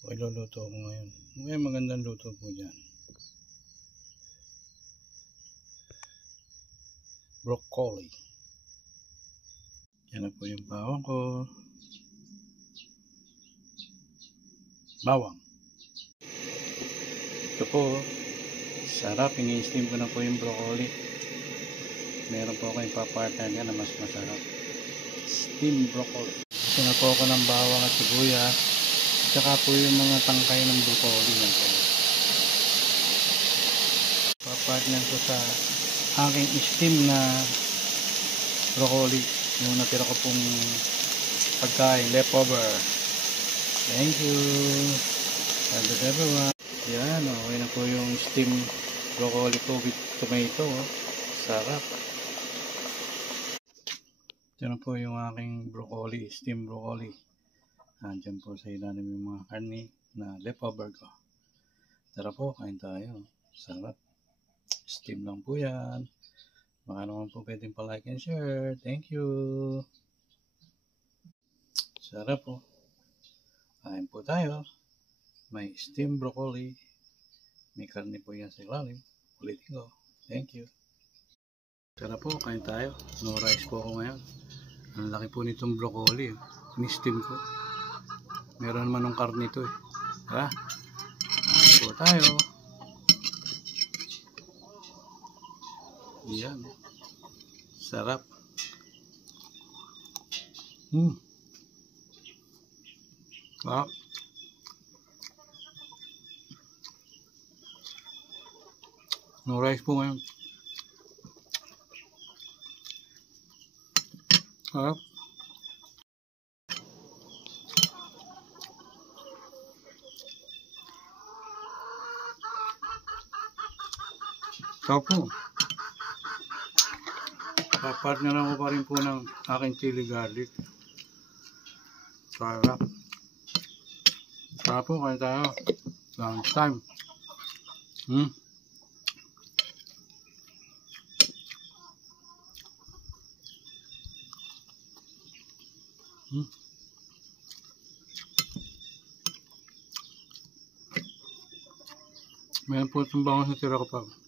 po iluluto ko ngayon. May magandang luto po dyan. Broccoli. Yan na po yung bawang ko. Bawang. Ito po, sarap. Ini-steam ko na po yung broccoli. Meron po akong ipapartner niya na mas masarap. Steam broccoli. Ito na po ako ng bawang at sibuyas. Tsaka po yung mga tangkay ng broccoli. Yan po. Papartner ko sa aking steam na broccoli. Yung natira ko pong pagkain, leftover. Thank you. Hello everyone. Yan, okay na po yung steam broccoli ko with tomato. Sarap. Ito na po yung aking broccoli, steam broccoli. Nandiyan po sa ilalim yung mga karne na leftover ko. Tara po, kain tayo. Sarap. Steam lang po yan. Baka naman po pwedeng pa-like and share. Thank you. Sarap po. Kain po tayo. May steam broccoli. May karne po yan sa ilalim. Ulitin ko. Thank you. Tara po, kain tayo. No rice po ako ngayon. Ang laki po nitong broccoli. Ni-steam ko. Meron naman ng karne ito eh. Tara. Kain po tayo. Yan. Sarap. Sarap. No rice po ngayon. Sarap. Sarap po. Papartneran ko pa rin po ng aking chili garlic. Sarap. Sarap po, kain tayo. Lunch time. Meron po itong bangos na tira ko pa.